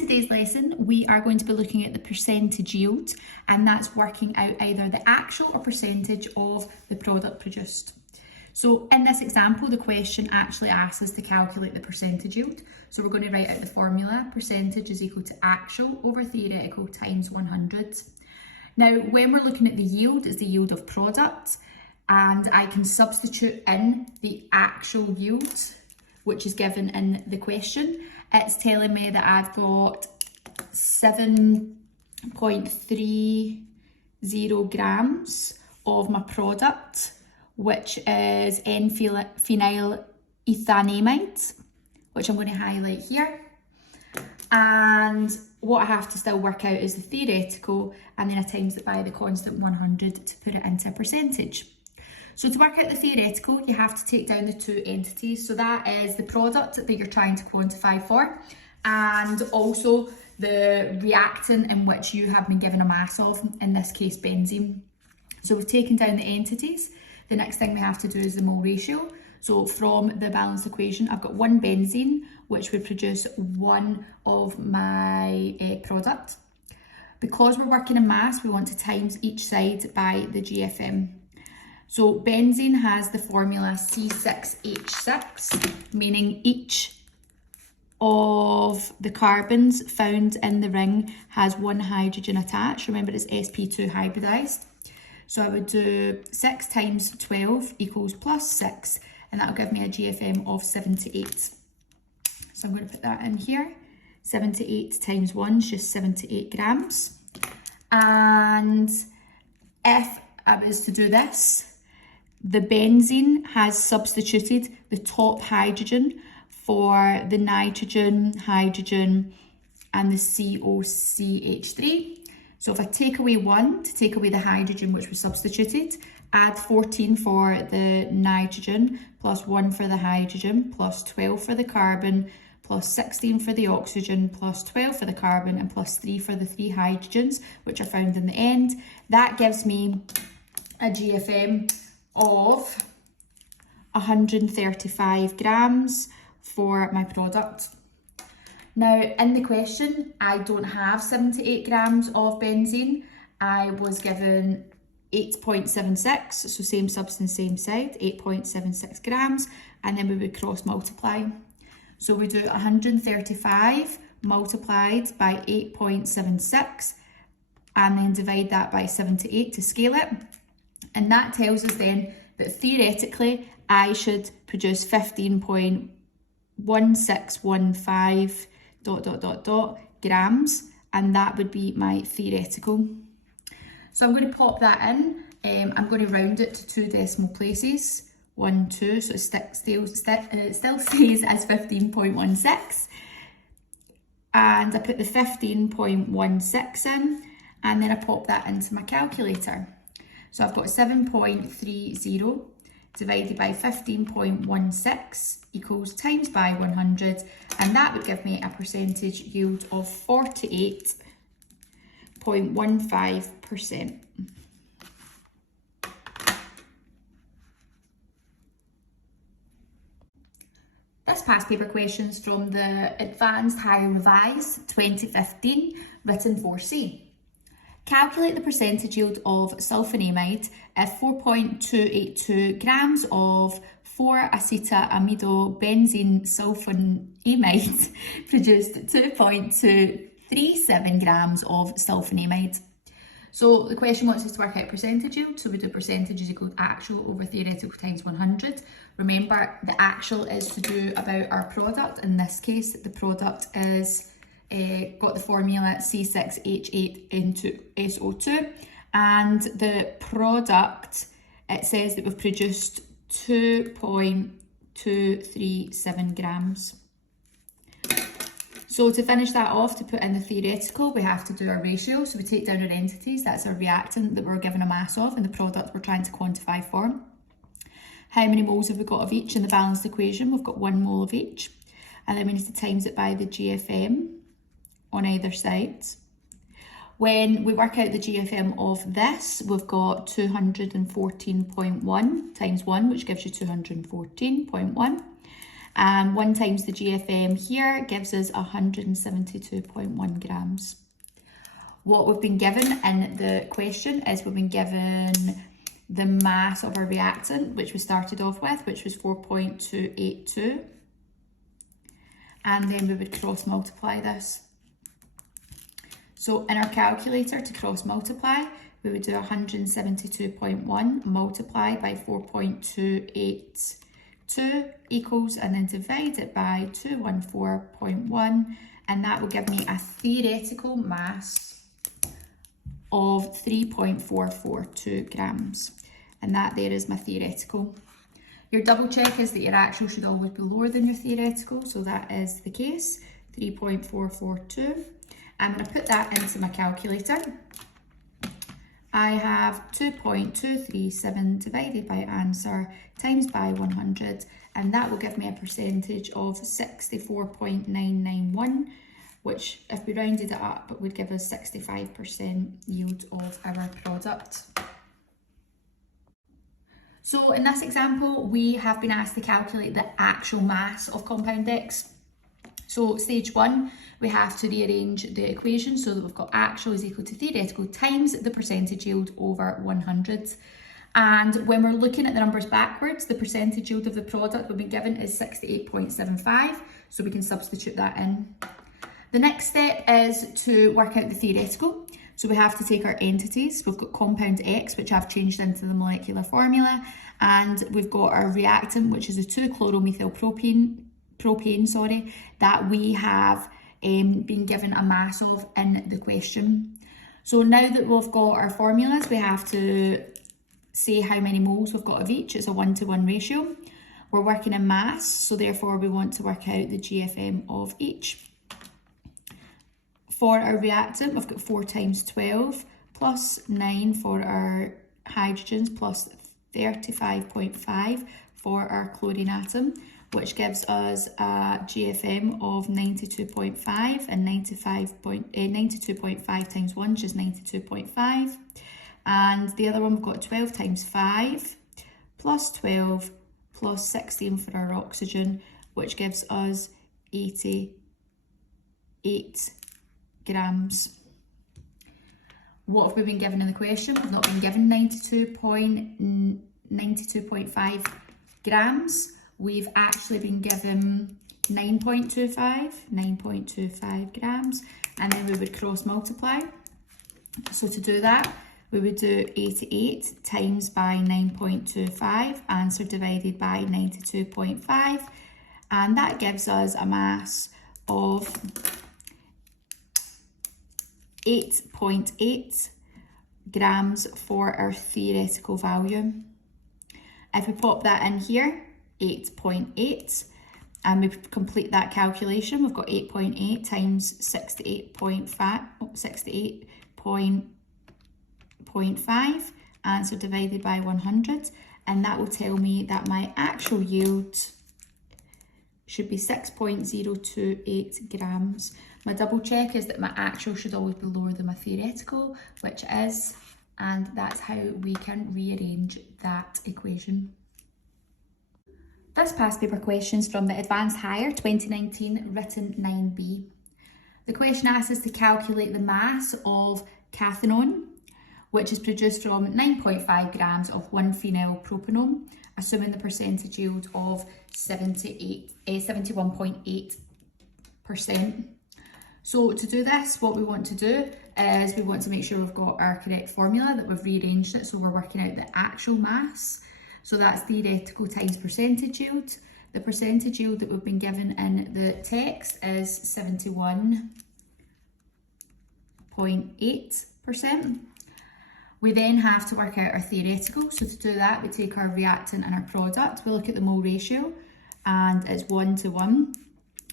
today's lesson, we are going to be looking at the percentage yield, and that's working out either the actual or percentage of the product produced. So in this example, the question actually asks us to calculate the percentage yield. So we're going to write out the formula. Percentage is equal to actual over theoretical times 100. Now, when we're looking at the yield, it's the yield of product, and I can substitute in the actual yield, which is given in the question. It's telling me that I've got 7.30 grams of my product, which is N-phenylethanamide, which I'm going to highlight here. And what I have to still work out is the theoretical, and then I times it by the constant 100 to put it into a percentage. So to work out the theoretical, you have to take down the two entities. So that is the product that you're trying to quantify for, and also the reactant in which you have been given a mass of, in this case benzene. So we've taken down the entities. The next thing we have to do is the mole ratio. So from the balanced equation, I've got one benzene, which would produce one of my product. Because we're working in mass, we want to times each side by the GFM. So benzene has the formula C6H6, meaning each of the carbons found in the ring has one hydrogen attached. Remember, it's sp2 hybridized. So I would do 6 times 12 equals plus 6, and that'll give me a GFM of 78. So I'm going to put that in here. 78 times 1 is just 78 grams. And if I was to do this, the benzene has substituted the top hydrogen for the nitrogen, hydrogen, and the COCH3. So if I take away 1 to take away the hydrogen which was substituted, add 14 for the nitrogen, plus 1 for the hydrogen, plus 12 for the carbon, plus 16 for the oxygen, plus 12 for the carbon, and plus 3 for the 3 hydrogens, which are found in the end. That gives me a GFM of 135 grams for my product. Now, in the question, I don't have 78 grams of benzene. I was given 8.76, so same substance, same side, 8.76 grams, and then we would cross multiply. So we do 135 multiplied by 8.76, and then divide that by 78 to scale it. And that tells us then that theoretically I should produce 15.1615 ... grams, and that would be my theoretical. So I'm going to pop that in. I'm going to round it to 2 decimal places, 1, 2, so it still stays as 15.16. And I put the 15.16 in, and then I pop that into my calculator. So I've got 7.30 divided by 15.16 equals times by 100, and that would give me a percentage yield of 48.15%. This past paper questions from the Advanced Higher Revised 2015, written 4C. Calculate the percentage yield of sulfonamide if 4.282 grams of 4-acetamido-benzene sulfonamide produced 2.237 grams of sulfonamide. So the question wants us to work out percentage yield, so we do percentage is equal to actual over theoretical times 100. Remember, the actual is to do about our product. In this case, the product is got the formula C6H8N2SO2, and the product, it says that we've produced 2.237 grams. So to finish that off, to put in the theoretical, we have to do our ratio. So we take down our entities, that's our reactant that we're given a mass of, and the product we're trying to quantify for. How many moles have we got of each in the balanced equation? We've got 1 mole of each. And then we need to times it by the GFM on either side. When we work out the GFM of this, we've got 214.1 times 1, which gives you 214.1. And 1 times the GFM here gives us 172.1 grams. What we've been given in the question is we've been given the mass of our reactant, which we started off with, which was 4.282. And then we would cross multiply this. So in our calculator, to cross multiply, we would do 172.1 multiplied by 4.282 equals, and then divide it by 214.1, and that will give me a theoretical mass of 3.442 grams. And that there is my theoretical. Your double check is that your actual should always be lower than your theoretical, so that is the case, 3.442. I'm going to put that into my calculator. I have 2.237 divided by answer times by 100, and that will give me a percentage of 64.991, which if we rounded it up would give us 65% yield of our product. So in this example, we have been asked to calculate the actual mass of compound X. So stage 1, we have to rearrange the equation so that we've got actual is equal to theoretical times the percentage yield over 100. And when we're looking at the numbers backwards, the percentage yield of the product we've been given is 68.75, so we can substitute that in. The next step is to work out the theoretical. So we have to take our entities. We've got compound X, which I've changed into the molecular formula, and we've got our reactant, which is a 2-chloromethylpropane, that we have been given a mass of in the question. So now that we've got our formulas, we have to say how many moles we've got of each. It's a 1-to-1 ratio. We're working in mass, so therefore we want to work out the GFM of each. For our reactant, we've got 4 times 12 plus 9 for our hydrogens plus 35.5 for our chlorine atom, which gives us a GFM of 92.5, and 92.5 times 1 is just 92.5. And the other one, we've got 12 times 5 plus 12 plus 16 for our oxygen, which gives us 88 grams. What have we been given in the question? We've not been given 92.5 grams. We've actually been given 9.25 grams, and then we would cross multiply. So to do that, we would do 88 times by 9.25, answer divided by 92.5, and that gives us a mass of 8.8 grams for our theoretical value. If we pop that in here, 8.8, and we complete that calculation, we've got 8.8 times 68.5, answer divided by 100, and that will tell me that my actual yield should be 6.028 grams. My double check is that my actual should always be lower than my theoretical, which is, and that's how we can rearrange that equation. This past paper question's from the Advanced Higher 2019 written 9B. The question asks us to calculate the mass of cathinone, which is produced from 9.5 grams of 1-phenyl-propanone, assuming the percentage yield of 71.8%. So to do this, what we want to do is we want to make sure we've got our correct formula, that we've rearranged it so we're working out the actual mass. So that's theoretical times percentage yield. The percentage yield that we've been given in the text is 71.8%. We then have to work out our theoretical. So to do that, we take our reactant and our product. We look at the mole ratio, and it's 1-to-1.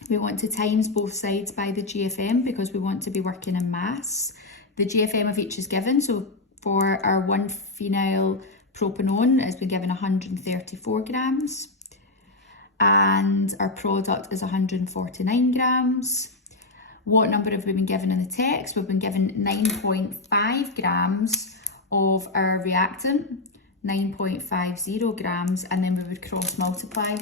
We want to times both sides by the GFM because we want to be working in mass. The GFM of each is given. So for our 1-phenyl-propanone, it's been given 134 grams. And our product is 149 grams. What number have we been given in the text? We've been given 9.5 grams of our reactant, 9.50 grams, and then we would cross multiply.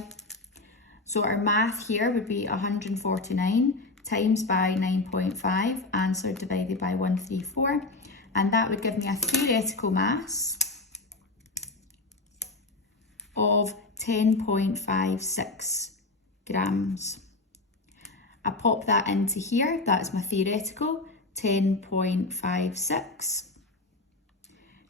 So our math here would be 149 times by 9.5, answer divided by 134. And that would give me a theoretical mass of 10.56 grams. I pop that into here, that's my theoretical, 10.56.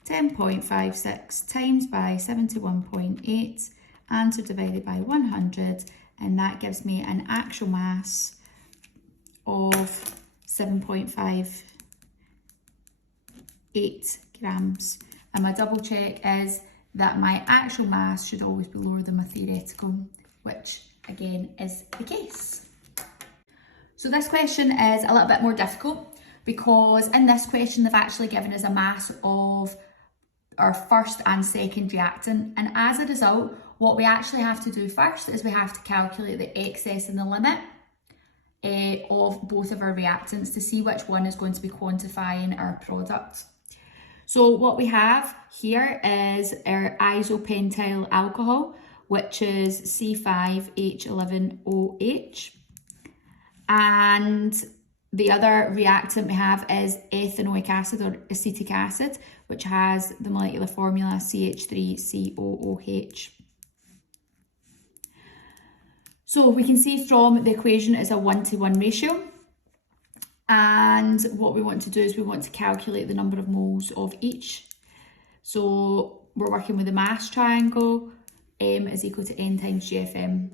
10.56 times by 71.8, answer divided by 100, and that gives me an actual mass of 7.58 grams. And my double check is that my actual mass should always be lower than my theoretical, which again is the case. So this question is a little bit more difficult because in this question they've actually given us a mass of our first and second reactant, and as a result what we actually have to do first is we have to calculate the excess and the limit of both of our reactants to see which one is going to be quantifying our product. So what we have here is our isopentyl alcohol, which is C5H11OH, and the other reactant we have is ethanoic acid or acetic acid, which has the molecular formula CH3COOH. So we can see from the equation it's a 1-to-1 ratio. And what we want to do is we want to calculate the number of moles of each. So we're working with the mass triangle, M is equal to N times GFM.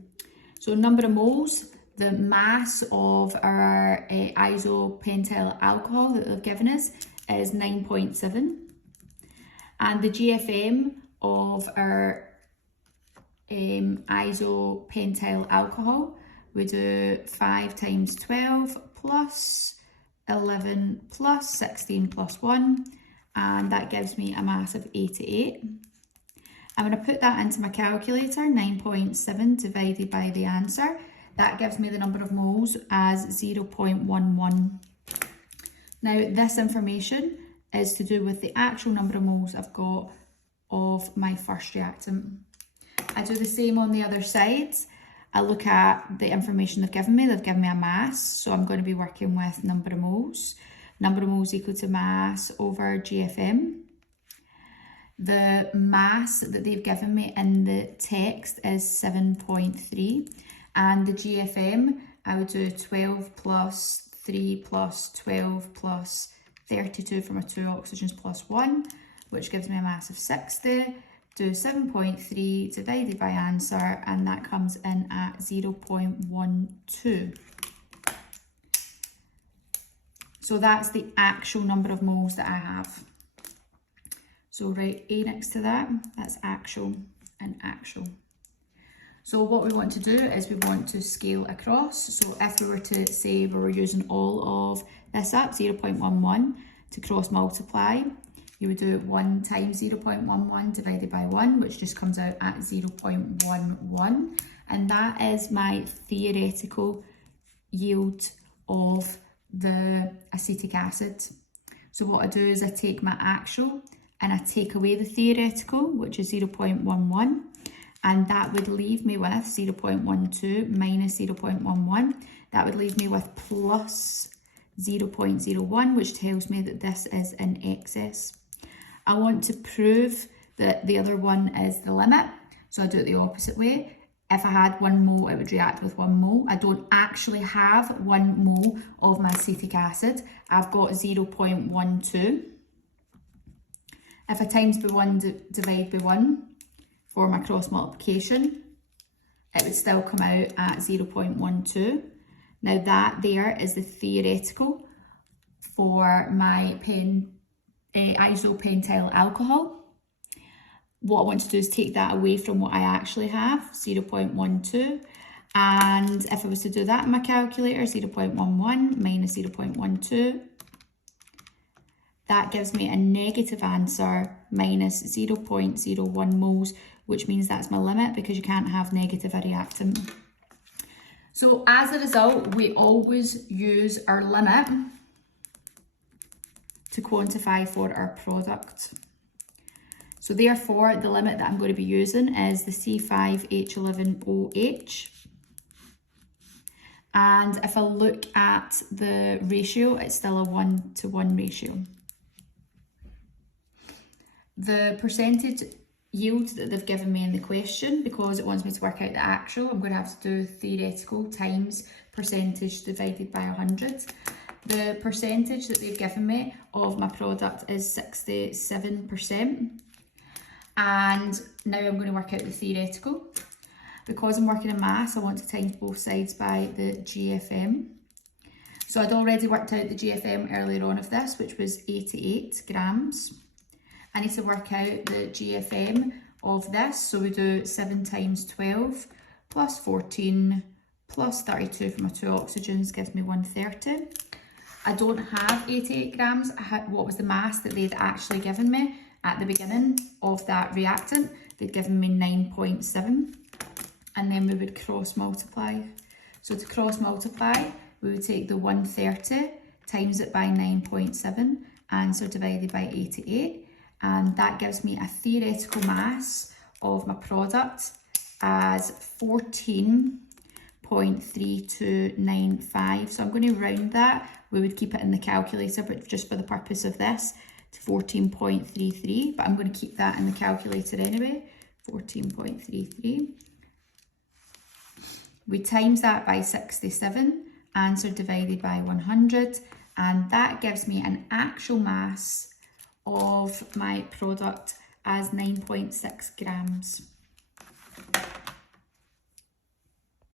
So number of moles, the mass of our isopentyl alcohol that they've given us is 9.7. And the GFM of our isopentyl alcohol, we do 5 times 12 plus 11 plus 16 plus 1, and that gives me a mass of 88. I'm going to put that into my calculator, 9.7 divided by the answer. That gives me the number of moles as 0.11. Now this information is to do with the actual number of moles I've got of my first reactant. I do the same on the other side. I look at the information they've given me. They've given me a mass, so I'm going to be working with number of moles. Number of moles equal to mass over GFM. The mass that they've given me in the text is 7.3. And the GFM, I would do 12 plus 3 plus 12 plus 32 for my 2 oxygens plus 1, which gives me a mass of 60. Do 7.3 divided by answer, and that comes in at 0.12. So that's the actual number of moles that I have. So write A next to that, that's actual and actual. So what we want to do is we want to scale across. So if we were to say we were using all of this up, 0.11, to cross multiply, you would do 1 times 0.11 divided by 1, which just comes out at 0.11. And that is my theoretical yield of the acetic acid. So what I do is I take my actual and I take away the theoretical, which is 0.11. And that would leave me with 0.12 minus 0.11. That would leave me with plus 0.01, which tells me that this is in excess. I want to prove that the other one is the limit, so I do it the opposite way. If I had 1 mole, it would react with 1 mole. I don't actually have 1 mole of my acetic acid. I've got 0.12. If I times by 1 divide by 1 for my cross multiplication, it would still come out at 0.12. Now that there is the theoretical for my isopentyl alcohol. What I want to do is take that away from what I actually have, 0.12. And if I was to do that in my calculator, 0.11 minus 0.12, that gives me a negative answer, minus 0.01 moles, which means that's my limit because you can't have negative a reactant. So as a result, we always use our limit to quantify for our product. So therefore, the limit that I'm going to be using is the C5H11OH. And if I look at the ratio, it's still a 1-to-1 ratio. The percentage yield that they've given me in the question, because it wants me to work out the actual, I'm going to have to do theoretical times percentage divided by 100. The percentage that they've given me of my product is 67%. And now I'm going to work out the theoretical. Because I'm working in maths, I want to times both sides by the GFM. So I'd already worked out the GFM earlier on of this, which was 88 grams. I need to work out the GFM of this, so we do 7 times 12 plus 14 plus 32 for my 2 oxygens gives me 130. I don't have 88 grams. What was the mass that they'd actually given me at the beginning of that reactant? They'd given me 9.7, and then we would cross multiply. So to cross multiply, we would take the 130, times it by 9.7, answer divided by 88. And that gives me a theoretical mass of my product as 14.3295. So I'm going to round that. We would keep it in the calculator, but just for the purpose of this, to 14.33. But I'm going to keep that in the calculator anyway, 14.33. We times that by 67, answer divided by 100. And that gives me an actual mass of my product as 9.6 grams.